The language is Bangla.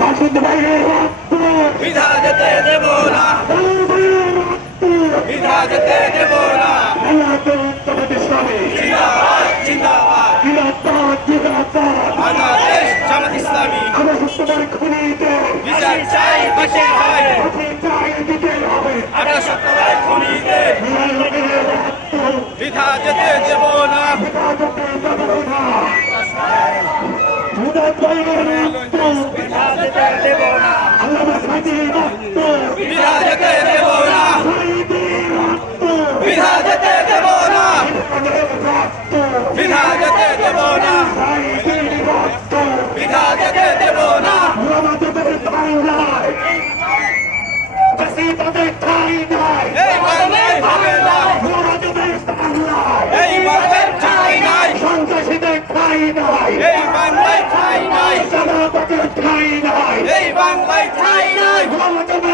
মাসুদ ভাইয়ের রক্ত বিধা যেতে দেব না বিধা যেতে দেব না বিচার চাই বাঁচিয়ে হয় আমরা সত্যবাদ খুনিতে বিধা যেতে দেব না হেফাজতে দেব না মুদাদ ভাইয়ের রক্ত বিধা যেতে দেব না আল্লামা সাইদের রক্ত বিধা যেতে দেব না বিধা যেতে দেব না বিধা যেতে দেব না বিধা যেতে দেব না আমাদের বাংলায় তাদের ঠাই নাই এই বাংলায় হবে না আমাদের বাংলায় এই বাংলায় ঠাঁই নাই। সন্ত্রাসীদের ঠাই নাই এই বাংলায় ঠাঁই নাই জামাতের ঠাই নাই। এই বাংলায় ঠাঁই নাই। আমাদের